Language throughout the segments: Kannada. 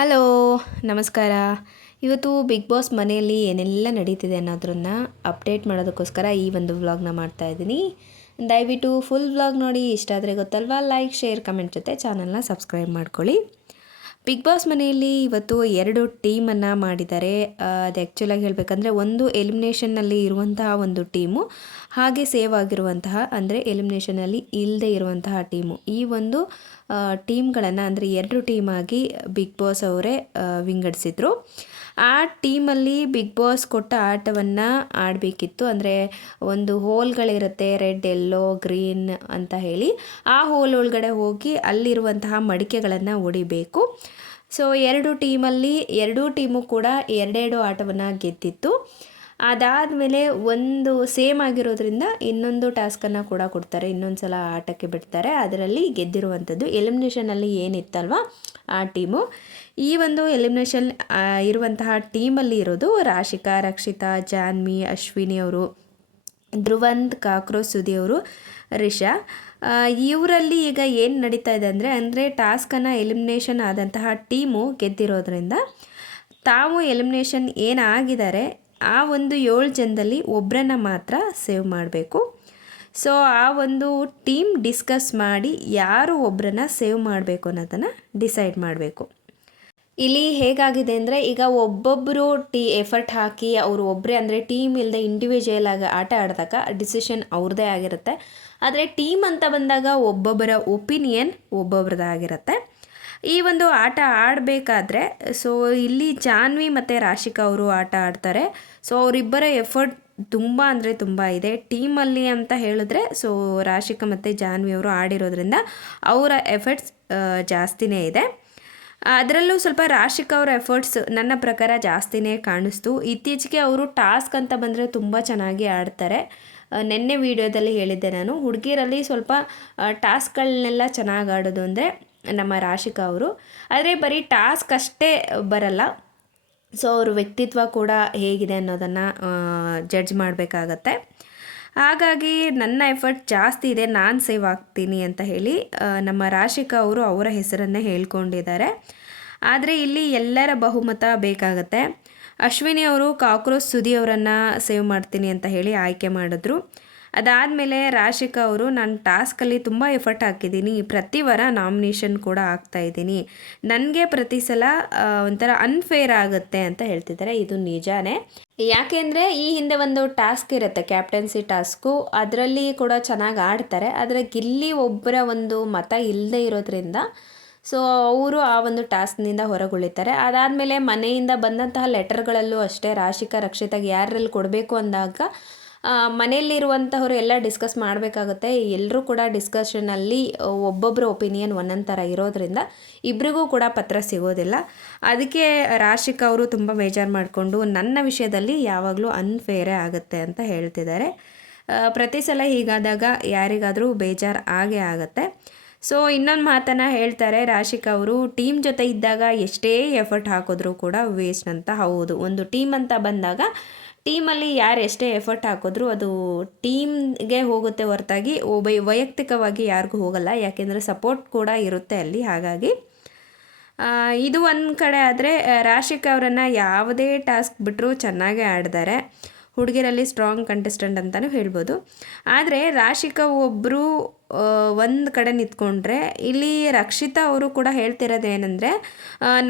ಹಲೋ, ನಮಸ್ಕಾರ. ಇವತ್ತು ಬಿಗ್ ಬಾಸ್ ಮನೆಯಲ್ಲಿ ಏನೆಲ್ಲ ನಡೀತಿದೆ ಅನ್ನೋದನ್ನ ಅಪ್ಡೇಟ್ ಮಾಡೋದಕ್ಕೋಸ್ಕರ ಈ ಒಂದು ವ್ಲಾಗ್ನ ಮಾಡ್ತಾಯಿದ್ದೀನಿ. ದಯವಿಟ್ಟು ಫುಲ್ ವ್ಲಾಗ್ ನೋಡಿ. ಇಷ್ಟ ಆದರೆ ಗೊತ್ತಲ್ವಾ, ಲೈಕ್, ಶೇರ್, ಕಮೆಂಟ್ ಜೊತೆ ಚಾನಲ್ನ ಸಬ್ಸ್ಕ್ರೈಬ್ ಮಾಡ್ಕೊಳ್ಳಿ. ಬಿಗ್ ಬಾಸ್ ಮನೆಯಲ್ಲಿ ಇವತ್ತು 2 ಟೀಮನ್ನು ಮಾಡಿದ್ದಾರೆ. ಅದು ಆ್ಯಕ್ಚುಲಾಗಿ ಹೇಳಬೇಕಂದ್ರೆ ಒಂದು ಎಲಿಮಿನೇಷನ್ನಲ್ಲಿ ಇರುವಂತಹ ಒಂದು ಟೀಮು, ಹಾಗೆ ಸೇವ್ ಆಗಿರುವಂತಹ ಅಂದರೆ ಎಲಿಮಿನೇಷನಲ್ಲಿ ಇಲ್ಲದೆ ಇರುವಂತಹ ಟೀಮು. ಈ ಒಂದು ಟೀಮ್ಗಳನ್ನು ಅಂದರೆ 2 ಟೀಮಾಗಿ ಬಿಗ್ ಬಾಸ್ ಅವರೇ ವಿಂಗಡಿಸಿದರು. ಆ ಟೀಮಲ್ಲಿ ಬಿಗ್ ಬಾಸ್ ಕೊಟ್ಟ ಆಟವನ್ನು ಆಡಬೇಕಿತ್ತು. ಅಂದರೆ ಒಂದು ಹೋಲ್ಗಳಿರುತ್ತೆ, ರೆಡ್, ಯೆಲ್ಲೋ, ಗ್ರೀನ್ ಅಂತ ಹೇಳಿ. ಆ ಹೋಲ್ ಒಳಗಡೆ ಹೋಗಿ ಅಲ್ಲಿರುವಂತಹ ಮಡಿಕೆಗಳನ್ನು ಹೊಡಿಬೇಕು. ಸೊ 2 ಟೀಮಲ್ಲಿ 2 ಟೀಮು ಕೂಡ 2 ಆಟವನ್ನು ಗೆದ್ದಿತ್ತು. ಅದಾದಮೇಲೆ ಒಂದು ಸೇಮ್ ಆಗಿರೋದ್ರಿಂದ ಇನ್ನೊಂದು ಟಾಸ್ಕನ್ನು ಕೂಡ ಕೊಡ್ತಾರೆ, ಇನ್ನೊಂದು ಸಲ ಆಟಕ್ಕೆ ಬಿಡ್ತಾರೆ. ಅದರಲ್ಲಿ ಗೆದ್ದಿರುವಂಥದ್ದು ಎಲಿಮಿನೇಷನಲ್ಲಿ ಏನಿತ್ತಲ್ವ ಆ ಟೀಮು. ಈ ಒಂದು ಎಲಿಮಿನೇಷನ್ ಇರುವಂತಹ ಟೀಮಲ್ಲಿ ಇರೋದು ರಾಶಿಕಾ, ರಕ್ಷಿತಾ, ಜಾನ್ವಿ, ಅಶ್ವಿನಿ ಅವರು, ಧ್ರುವಂತ್, ಕಾಕ್ರೋಚ್ ಸುದಿ ಅವರು, ರಿಷಾ. ಇವರಲ್ಲಿ ಈಗ ಏನು ನಡೀತಾ ಇದೆ ಅಂದರೆ ಟಾಸ್ಕನ್ನು ಎಲಿಮಿನೇಷನ್ ಆದಂತಹ ಟೀಮು ಗೆದ್ದಿರೋದ್ರಿಂದ ತಾವು ಎಲಿಮಿನೇಷನ್ ಏನಾಗಿದ್ದಾರೆ ಆ ಒಂದು 7 ಜನದಲ್ಲಿ ಒಬ್ಬರನ್ನ ಮಾತ್ರ ಸೇವ್ ಮಾಡಬೇಕು. ಸೊ ಆ ಒಂದು ಟೀಮ್ ಡಿಸ್ಕಸ್ ಮಾಡಿ ಯಾರು ಒಬ್ಬರನ್ನ ಸೇವ್ ಮಾಡಬೇಕು ಅನ್ನೋದನ್ನು ಡಿಸೈಡ್ ಮಾಡಬೇಕು. ಇಲ್ಲಿ ಹೇಗಾಗಿದೆ ಅಂದರೆ ಈಗ ಒಬ್ಬೊಬ್ಬರು ಎಫರ್ಟ್ ಹಾಕಿ ಅವರು ಒಬ್ಬರೇ ಅಂದರೆ ಟೀಮ್ ಇಲ್ಲದೆ ಇಂಡಿವಿಜುವಲ್ ಆಗಿ ಆಟ ಆಡಿದಾಗ ಡಿಸಿಷನ್ ಅವ್ರದ್ದೇ ಆಗಿರುತ್ತೆ. ಆದರೆ ಟೀಮ್ ಅಂತ ಬಂದಾಗ ಒಬ್ಬೊಬ್ಬರ ಒಪಿನಿಯನ್ ಒಬ್ಬೊಬ್ರದ್ದಾಗಿರುತ್ತೆ. ಈ ಒಂದು ಆಟ ಆಡಬೇಕಾದ್ರೆ ಸೊ ಇಲ್ಲಿ ಜಾನ್ವಿ ಮತ್ತು ರಾಶಿಕಾ ಅವರು ಆಟ ಆಡ್ತಾರೆ. ಸೊ ಅವರಿಬ್ಬರ ಎಫರ್ಟ್ ತುಂಬ ಅಂದರೆ ತುಂಬ ಇದೆ ಟೀಮಲ್ಲಿ ಅಂತ ಹೇಳಿದ್ರೆ. ಸೊ ರಾಶಿಕಾ ಮತ್ತು ಜಾನ್ವಿ ಅವರು ಆಡಿರೋದ್ರಿಂದ ಅವರ ಎಫರ್ಟ್ಸ್ ಜಾಸ್ತಿನೇ ಇದೆ. ಅದರಲ್ಲೂ ಸ್ವಲ್ಪ ರಾಶಿಕಾ ಅವರ ಎಫರ್ಟ್ಸ್ ನನ್ನ ಪ್ರಕಾರ ಜಾಸ್ತಿನೇ ಕಾಣಿಸ್ತು. ಇತ್ತೀಚೆಗೆ ಅವರು ಟಾಸ್ಕ್ ಅಂತ ಬಂದರೆ ತುಂಬ ಚೆನ್ನಾಗಿ ಆಡ್ತಾರೆ. ನಿನ್ನೆ ವಿಡಿಯೋದಲ್ಲಿ ಹೇಳಿದ್ದೆ ನಾನು, ಹುಡುಗಿರಲ್ಲಿ ಸ್ವಲ್ಪ ಟಾಸ್ಕ್ಗಳನ್ನೆಲ್ಲ ಚೆನ್ನಾಗಿ ಆಡೋದು ಅಂದರೆ ನಮ್ಮ ರಾಶಿಕಾ ಅವರು. ಆದರೆ ಬರೀ ಟಾಸ್ಕ್ ಅಷ್ಟೇ ಬರಲ್ಲ, ಸೊ ಅವ್ರ ವ್ಯಕ್ತಿತ್ವ ಕೂಡ ಹೇಗಿದೆ ಅನ್ನೋದನ್ನು ಜಡ್ಜ್ ಮಾಡಬೇಕಾಗತ್ತೆ. ಹಾಗಾಗಿ ನನ್ನ ಎಫರ್ಟ್ ಜಾಸ್ತಿ ಇದೆ, ನಾನು ಸೇವ್ ಆಗ್ತೀನಿ ಅಂತ ಹೇಳಿ ನಮ್ಮ ರಾಶಿಕಾ ಅವರು ಅವರ ಹೆಸರನ್ನೇ ಹೇಳ್ಕೊಂಡಿದ್ದಾರೆ. ಆದರೆ ಇಲ್ಲಿ ಎಲ್ಲರ ಬಹುಮತ ಬೇಕಾಗತ್ತೆ. ಅಶ್ವಿನಿ ಅವರು ಕಾಕ್ರೋಚ್ ಸುದಿ ಅವರನ್ನು ಸೇವ್ ಮಾಡ್ತೀನಿ ಅಂತ ಹೇಳಿ ಆಯ್ಕೆ ಮಾಡಿದ್ರು. ಅದಾದಮೇಲೆ ರಾಶಿಕಾ ಅವರು ನಾನು ಟಾಸ್ಕಲ್ಲಿ ತುಂಬ ಎಫರ್ಟ್ ಹಾಕಿದ್ದೀನಿ, ಪ್ರತಿ ವಾರ ನಾಮಿನೇಷನ್ ಕೂಡ ಆಗ್ತಾಯಿದ್ದೀನಿ, ನನಗೆ ಪ್ರತಿ ಸಲ ಒಂಥರ ಅನ್ಫೇರ್ ಆಗುತ್ತೆ ಅಂತ ಹೇಳ್ತಿದ್ದಾರೆ. ಇದು ನಿಜಾನೇ. ಯಾಕೆಂದರೆ ಈ ಹಿಂದೆ ಒಂದು ಟಾಸ್ಕ್ ಇರುತ್ತೆ, ಕ್ಯಾಪ್ಟನ್ಸಿ ಟಾಸ್ಕು, ಅದರಲ್ಲಿ ಕೂಡ ಚೆನ್ನಾಗಿ ಆಡ್ತಾರೆ. ಆದರೆ ಗಿಲ್ಲಿ ಒಬ್ಬರ ಒಂದು ಮತ ಇಲ್ಲದೆ ಇರೋದ್ರಿಂದ ಸೊ ಅವರು ಆ ಒಂದು ಟಾಸ್ಕ್ನಿಂದ ಹೊರಗುಳಿತಾರೆ. ಅದಾದಮೇಲೆ ಮನೆಯಿಂದ ಬಂದಂತಹ ಲೆಟರ್ಗಳಲ್ಲೂ ಅಷ್ಟೇ ರಾಶಿಕಾ, ರಕ್ಷಿತಾಗೆ ಯಾರಲ್ಲಿ ಕೊಡಬೇಕು ಅಂದಾಗ ಮನೆಯಲ್ಲಿರುವಂಥವ್ರು ಎಲ್ಲ ಡಿಸ್ಕಸ್ ಮಾಡಬೇಕಾಗುತ್ತೆ. ಎಲ್ಲರೂ ಕೂಡ ಡಿಸ್ಕಷನಲ್ಲಿ ಒಬ್ಬೊಬ್ಬರ ಒಪಿನಿಯನ್ ಒಂದೊಂದು ಥರ ಇರೋದ್ರಿಂದ ಇಬ್ಬರಿಗೂ ಕೂಡ ಪತ್ರ ಸಿಗೋದಿಲ್ಲ. ಅದಕ್ಕೆ ರಾಶಿಕಾ ಅವರು ತುಂಬ ಬೇಜಾರು ಮಾಡಿಕೊಂಡು ನನ್ನ ವಿಷಯದಲ್ಲಿ ಯಾವಾಗಲೂ ಅನ್ಫೇರೇ ಆಗುತ್ತೆ ಅಂತ ಹೇಳ್ತಿದ್ದಾರೆ. ಪ್ರತಿ ಸಲ ಹೀಗಾದಾಗ ಯಾರಿಗಾದರೂ ಬೇಜಾರು ಆಗೇ ಆಗುತ್ತೆ. ಸೊ ಇನ್ನೊಂದು ಮಾತನ್ನು ಹೇಳ್ತಾರೆ ರಾಶಿಕಾ ಅವರು, ಟೀಮ್ ಜೊತೆ ಇದ್ದಾಗ ಎಷ್ಟೇ ಎಫರ್ಟ್ ಹಾಕಿದ್ರೂ ಕೂಡ ವೇಸ್ಟ್ ಅಂತ. ಹೌದು, ಒಂದು ಟೀಮ್ ಅಂತ ಬಂದಾಗ ಟೀಮಲ್ಲಿ ಯಾರು ಎಷ್ಟೇ ಎಫರ್ಟ್ ಹಾಕಿದ್ರೂ ಅದು ಟೀಮ್ಗೆ ಹೋಗುತ್ತೆ ಹೊರತಾಗಿ ವೈಯಕ್ತಿಕವಾಗಿ ಯಾರಿಗೂ ಹೋಗಲ್ಲ. ಯಾಕೆಂದರೆ ಸಪೋರ್ಟ್ ಕೂಡ ಇರುತ್ತೆ ಅಲ್ಲಿ. ಹಾಗಾಗಿ ಇದು ಒಂದು ಕಡೆ. ಆದರೆ ರಾಶಿಕಾ ಅವರನ್ನು ಯಾವುದೇ ಟಾಸ್ಕ್ ಬಿಟ್ಟರೂ ಚೆನ್ನಾಗೇ ಆಡಿದ್ದಾರೆ. ಹುಡುಗಿರಲ್ಲಿ ಸ್ಟ್ರಾಂಗ್ ಕಂಟೆಸ್ಟೆಂಟ್ ಅಂತಲೂ ಹೇಳ್ಬೋದು. ಆದರೆ ರಾಶಿಕಾ ಒಬ್ಬರು ಒಂದು ಕಡೆ ನಿಂತ್ಕೊಂಡ್ರೆ, ಇಲ್ಲಿ ರಕ್ಷಿತಾ ಅವರು ಕೂಡ ಹೇಳ್ತಿರೋದು ಏನಂದರೆ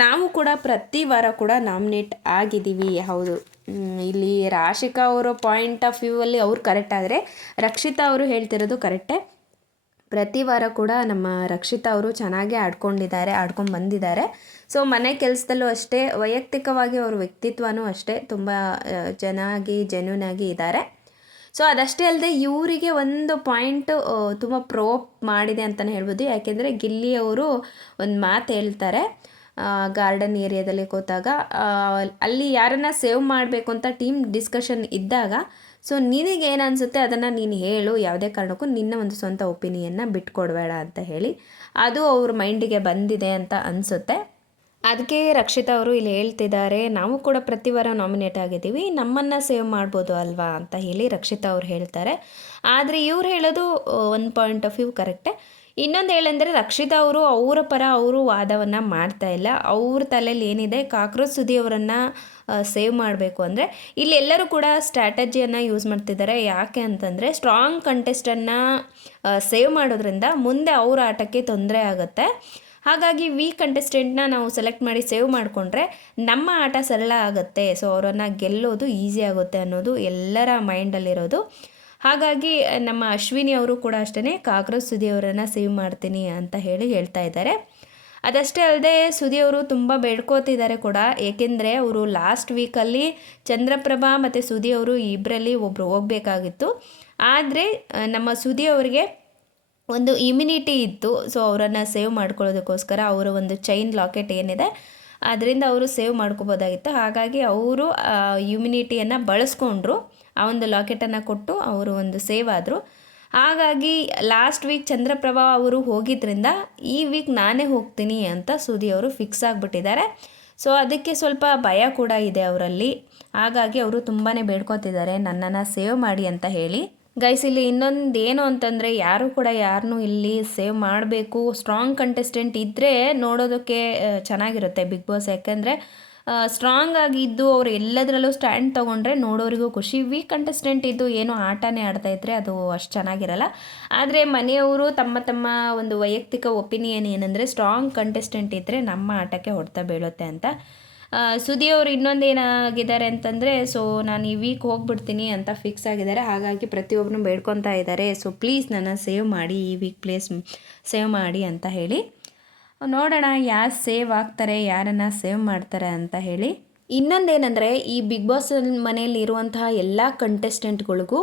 ನಾವು ಕೂಡ ಪ್ರತಿ ವಾರ ಕೂಡ ನಾಮಿನೇಟ್ ಆಗಿದ್ದೀವಿ. ಹೌದು, ಇಲ್ಲಿ ರಾಶಿಕಾ ಅವರ ಪಾಯಿಂಟ್ ಆಫ್ ವ್ಯೂ ಅಲ್ಲಿ ಅವ್ರು ಕರೆಕ್ಟ್, ಆದರೆ ರಕ್ಷಿತಾ ಅವರು ಹೇಳ್ತಿರೋದು ಕರೆಕ್ಟೇ. ಪ್ರತಿ ವಾರ ಕೂಡ ನಮ್ಮ ರಕ್ಷಿತಾ ಅವರು ಚೆನ್ನಾಗೇ ಆಡ್ಕೊಂಡು ಬಂದಿದ್ದಾರೆ. ಸೊ ಮನೆ ಕೆಲಸದಲ್ಲೂ ಅಷ್ಟೇ, ವೈಯಕ್ತಿಕವಾಗಿ ಅವ್ರ ವ್ಯಕ್ತಿತ್ವನೂ ಅಷ್ಟೇ ತುಂಬ ಚೆನ್ನಾಗಿ ಜೆನ್ಯೂನ್ ಆಗಿ ಇದ್ದಾರೆ. ಸೊ ಅದಷ್ಟೇ ಅಲ್ಲದೆ ಇವರಿಗೆ ಒಂದು ಪಾಯಿಂಟು ತುಂಬ ಪ್ರೋಪ್ ಮಾಡಿದೆ ಅಂತಲೇ ಹೇಳ್ಬೋದು. ಯಾಕೆಂದರೆ ಗಿಲ್ಲಿ ಅವರು ಒಂದು ಮಾತು ಹೇಳ್ತಾರೆ, ಗಾರ್ಡನ್ ಏರಿಯಾದಲ್ಲಿ ಕೂತಾಗ ಅಲ್ಲಿ ಯಾರನ್ನು ಸೇವ್ ಮಾಡಬೇಕು ಅಂತ ಟೀಮ್ ಡಿಸ್ಕಷನ್ ಇದ್ದಾಗ, ಸೊ ನಿನಗೇನು ಅನಿಸುತ್ತೆ ಅದನ್ನು ನೀನು ಹೇಳು, ಯಾವುದೇ ಕಾರಣಕ್ಕೂ ನಿನ್ನ ಒಂದು ಸ್ವಂತ ಒಪಿನಿಯನ್ನ ಬಿಟ್ಕೊಡ್ಬೇಡ ಅಂತ ಹೇಳಿ. ಅದು ಅವ್ರ ಮೈಂಡಿಗೆ ಬಂದಿದೆ ಅಂತ ಅನಿಸುತ್ತೆ. ಅದಕ್ಕೆ ರಕ್ಷಿತಾ ಅವರು ಇಲ್ಲಿ ಹೇಳ್ತಿದ್ದಾರೆ, ನಾವು ಕೂಡ ಪ್ರತಿ ವಾರ ನಾಮಿನೇಟ್ ಆಗಿದ್ದೀವಿ, ನಮ್ಮನ್ನು ಸೇವ್ ಮಾಡ್ಬೋದು ಅಲ್ವಾ ಅಂತ ಹೇಳಿ ರಕ್ಷಿತಾ ಅವ್ರು ಹೇಳ್ತಾರೆ. ಆದರೆ ಇವ್ರು ಹೇಳೋದು ಒಂದು ಪಾಯಿಂಟ್ ಆಫ್ ವ್ಯೂ ಕರೆಕ್ಟೇ. ಇನ್ನೊಂದು ಹೇಳೆಂದರೆ ರಕ್ಷಿತಾ ಅವರು ಅವರ ಪರ ಅವರು ವಾದವನ್ನು ಮಾಡ್ತಾ ಇಲ್ಲ. ಅವ್ರ ತಲೆಯಲ್ಲಿ ಏನಿದೆ ಕಾಕ್ರೋಚ್ ಸುದಿ ಅವರನ್ನು ಸೇವ್ ಮಾಡಬೇಕು ಅಂದರೆ ಇಲ್ಲಿ ಎಲ್ಲರೂ ಕೂಡ ಸ್ಟ್ರಾಟಜಿಯನ್ನು ಯೂಸ್ ಮಾಡ್ತಿದ್ದಾರೆ. ಯಾಕೆ ಅಂತಂದರೆ ಸ್ಟ್ರಾಂಗ್ ಕಂಟೆಸ್ಟನ್ನು ಸೇವ್ ಮಾಡೋದ್ರಿಂದ ಮುಂದೆ ಅವ್ರ ಆಟಕ್ಕೆ ತೊಂದರೆ ಆಗುತ್ತೆ. ಹಾಗಾಗಿ ವೀಕ್ ಕಂಟೆಸ್ಟೆಂಟ್ನ ನಾವು ಸೆಲೆಕ್ಟ್ ಮಾಡಿ ಸೇವ್ ಮಾಡಿಕೊಂಡ್ರೆ ನಮ್ಮ ಆಟ ಸರಳ ಆಗುತ್ತೆ. ಸೊ ಅವರನ್ನು ಗೆಲ್ಲೋದು ಈಸಿ ಆಗುತ್ತೆ ಅನ್ನೋದು ಎಲ್ಲರ ಮೈಂಡಲ್ಲಿರೋದು. ಹಾಗಾಗಿ ನಮ್ಮ ಅಶ್ವಿನಿ ಅವರು ಕೂಡ ಅಷ್ಟೇ ಕಾಕ್ರೋಚ್ ಸುದಿ ಅವರನ್ನು ಸೇವ್ ಮಾಡ್ತೀನಿ ಅಂತ ಹೇಳ್ತಾ ಇದ್ದಾರೆ. ಅದಷ್ಟೇ ಅಲ್ಲದೆ ಸುದಿ ಅವರು ತುಂಬ ಬೇಡ್ಕೋತಿದ್ದಾರೆ ಕೂಡ. ಏಕೆಂದರೆ ಅವರು ಲಾಸ್ಟ್ ವೀಕಲ್ಲಿ ಚಂದ್ರಪ್ರಭಾ ಮತ್ತು ಸುದಿ ಅವರು ಇಬ್ಬರಲ್ಲಿ ಒಬ್ಬರು ಹೋಗಬೇಕಾಗಿತ್ತು. ಆದರೆ ನಮ್ಮ ಸುದಿ ಅವರಿಗೆ ಒಂದು ಇಮ್ಯುನಿಟಿ ಇತ್ತು. ಸೊ ಅವರನ್ನು ಸೇವ್ ಮಾಡ್ಕೊಳ್ಳೋದಕ್ಕೋಸ್ಕರ ಅವರ ಒಂದು ಚೈನ್ ಲಾಕೆಟ್ ಏನಿದೆ ಅದರಿಂದ ಅವರು ಸೇವ್ ಮಾಡ್ಕೋಬೋದಾಗಿತ್ತು. ಹಾಗಾಗಿ ಅವರು ಇಮ್ಯುನಿಟಿಯನ್ನು ಬಳಸ್ಕೊಂಡ್ರು. ಆ ಒಂದು ಲಾಕೆಟನ್ನು ಕೊಟ್ಟು ಅವರು ಒಂದು ಸೇವ್ ಆದರು. ಹಾಗಾಗಿ ಲಾಸ್ಟ್ ವೀಕ್ ಚಂದ್ರಪ್ರಭಾ ಅವರು ಹೋಗಿದ್ದರಿಂದ ಈ ವೀಕ್ ನಾನೇ ಹೋಗ್ತೀನಿ ಅಂತ ಸುದಿ ಅವರು ಫಿಕ್ಸ್ ಆಗಿಬಿಟ್ಟಿದ್ದಾರೆ. ಸೊ ಅದಕ್ಕೆ ಸ್ವಲ್ಪ ಭಯ ಕೂಡ ಇದೆ ಅವರಲ್ಲಿ. ಹಾಗಾಗಿ ಅವರು ತುಂಬಾ ಬೇಡ್ಕೊತಿದ್ದಾರೆ ನನ್ನನ್ನು ಸೇವ್ ಮಾಡಿ ಅಂತ ಹೇಳಿ. ಗೈಸ್ ಇಲ್ಲಿ ಇನ್ನೊಂದು ಏನು ಅಂತಂದರೆ ಯಾರು ಕೂಡ ಯಾರನ್ನೂ ಇಲ್ಲಿ ಸೇವ್ ಮಾಡಬೇಕು. ಸ್ಟ್ರಾಂಗ್ ಕಂಟೆಸ್ಟೆಂಟ್ ಇದ್ದರೆ ನೋಡೋದಕ್ಕೆ ಚೆನ್ನಾಗಿರುತ್ತೆ ಬಿಗ್ ಬಾಸ್. ಯಾಕೆಂದರೆ ಸ್ಟ್ರಾಂಗ್ ಆಗಿದ್ದು ಅವ್ರು ಎಲ್ಲದರಲ್ಲೂ ಸ್ಟ್ಯಾಂಡ್ ತೊಗೊಂಡ್ರೆ ನೋಡೋರಿಗೂ ಖುಷಿ. ವೀಕ್ ಕಂಟೆಸ್ಟೆಂಟ್ ಇದ್ದು ಏನೋ ಆಟನೇ ಆಡ್ತಾಯಿದ್ರೆ ಅದು ಅಷ್ಟು ಚೆನ್ನಾಗಿರಲ್ಲ. ಆದರೆ ಮನೆಯವರು ತಮ್ಮ ಒಂದು ವೈಯಕ್ತಿಕ ಒಪಿನಿಯನ್ ಏನಂದರೆ ಸ್ಟ್ರಾಂಗ್ ಕಂಟೆಸ್ಟೆಂಟ್ ಇದ್ದರೆ ನಮ್ಮ ಆಟಕ್ಕೆ ಹೊಡೆತ ಬೀಳುತ್ತೆ ಅಂತ. ಸುದಿ ಅವರು ಇನ್ನೊಂದು ಏನಾಗಿದ್ದಾರೆ ಅಂತಂದರೆ ಸೊ ನಾನು ಈ ವೀಕ್ ಹೋಗ್ಬಿಡ್ತೀನಿ ಅಂತ ಫಿಕ್ಸ್ ಆಗಿದ್ದಾರೆ. ಹಾಗಾಗಿ ಪ್ರತಿಯೊಬ್ಬರು ಬೇಡ್ಕೊತಾ ಇದ್ದಾರೆ ಸೊ ಪ್ಲೀಸ್ ನನ್ನ ಸೇವ್ ಮಾಡಿ, ಈ ವೀಕ್ ಸೇವ್ ಮಾಡಿ ಅಂತ ಹೇಳಿ. ನೋಡೋಣ ಯಾರು ಸೇವ್ ಆಗ್ತಾರೆ, ಯಾರನ್ನು ಸೇವ್ ಮಾಡ್ತಾರೆ ಅಂತ ಹೇಳಿ. ಇನ್ನೊಂದೇನೆಂದರೆ ಈ ಬಿಗ್ ಬಾಸ್ ಮನೆಯಲ್ಲಿ ಇರುವಂತಹ ಎಲ್ಲ ಕಂಟೆಸ್ಟೆಂಟ್ಗಳಿಗೂ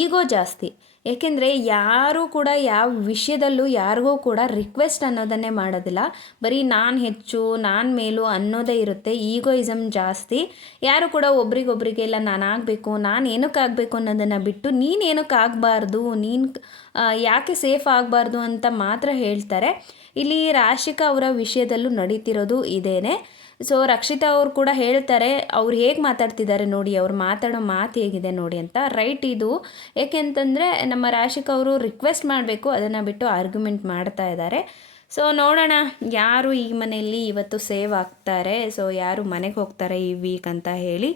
ಈಗೋ ಜಾಸ್ತಿ. ಏಕೆಂದರೆ ಯಾರೂ ಕೂಡ ಯಾವ ವಿಷಯದಲ್ಲೂ ಯಾರಿಗೂ ಕೂಡ ರಿಕ್ವೆಸ್ಟ್ ಅನ್ನೋದನ್ನೇ ಮಾಡೋದಿಲ್ಲ. ಬರೀ ನಾನು ಹೆಚ್ಚು, ನಾನು ಮೇಲು ಅನ್ನೋದೇ ಇರುತ್ತೆ. ಈಗೋಯಿಸಮ್ ಜಾಸ್ತಿ. ಯಾರು ಕೂಡ ಒಬ್ರಿಗೊಬ್ರಿಗೆಲ್ಲ ನಾನು ಆಗಬೇಕು, ನಾನು ಏನಕ್ಕಾಗಬೇಕು ಅನ್ನೋದನ್ನು ಬಿಟ್ಟು ನೀನು ಏನಕ್ಕಾಗಬಾರ್ದು, ನೀನು ಯಾಕೆ ಸೇಫ್ ಆಗಬಾರ್ದು ಅಂತ ಮಾತ್ರ ಹೇಳ್ತಾರೆ. ಇಲ್ಲಿ ರಾಶಿಕಾ ಅವರ ವಿಷಯದಲ್ಲೂ ನಡೀತಿರೋದು ಇದೇನೆ. ಸೊ ರಕ್ಷಿತಾ ಅವರು ಕೂಡ ಹೇಳ್ತಾರೆ ಅವ್ರು ಹೇಗೆ ಮಾತಾಡ್ತಿದ್ದಾರೆ ನೋಡಿ, ಅವ್ರು ಮಾತಾಡೋ ಮಾತು ಹೇಗಿದೆ ನೋಡಿ ಅಂತ. ರೈಟ್ ಇದು. ಏಕೆಂತಂದರೆ ನಮ್ಮ ರಾಶಿಕಾ ಅವರು ರಿಕ್ವೆಸ್ಟ್ ಮಾಡಬೇಕು, ಅದನ್ನು ಬಿಟ್ಟು ಆರ್ಗ್ಯುಮೆಂಟ್ ಮಾಡ್ತಾ ಇದ್ದಾರೆ. ಸೊ ನೋಡೋಣ ಯಾರು ಈ ಮನೆಯಲ್ಲಿ ಇವತ್ತು ಸೇವ್ ಆಗ್ತಾರೆ, ಸೊ ಯಾರು ಮನೆಗೆ ಹೋಗ್ತಾರೆ ಈ ವೀಕ್ ಅಂತ ಹೇಳಿ.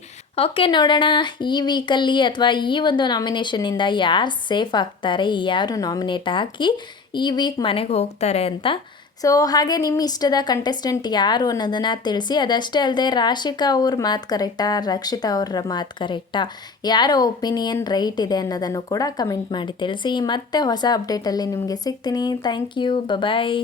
ಓಕೆ ನೋಡೋಣ ಈ ವೀಕಲ್ಲಿ ಅಥವಾ ಈ ಒಂದು ನಾಮಿನೇಷನ್ನಿಂದ ಯಾರು ಸೇಫ್ ಆಗ್ತಾರೆ, ಯಾರು ನಾಮಿನೇಟ್ ಹಾಕಿ ಈ ವೀಕ್ ಮನೆಗೆ ಹೋಗ್ತಾರೆ ಅಂತ. ಸೊ ಹಾಗೆ ನಿಮ್ಮ ಇಷ್ಟದ ಕಂಟೆಸ್ಟೆಂಟ್ ಯಾರು ಅನ್ನೋದನ್ನು ತಿಳಿಸಿ. ಅದಷ್ಟೇ ಅಲ್ಲದೆ ರಾಶಿಕಾ ಅವ್ರ ಮಾತು ಕರೆಕ್ಟಾ, ರಕ್ಷಿತಾ ಅವ್ರ ಮಾತು ಕರೆಕ್ಟಾ, ಯಾರ ಒಪಿನಿಯನ್ ರೈಟ್ ಇದೆ ಅನ್ನೋದನ್ನು ಕೂಡ ಕಮೆಂಟ್ ಮಾಡಿ ತಿಳಿಸಿ. ಮತ್ತೆ ಹೊಸ ಅಪ್ಡೇಟಲ್ಲಿ ನಿಮಗೆ ಸಿಗ್ತೀನಿ. Thank you, bye.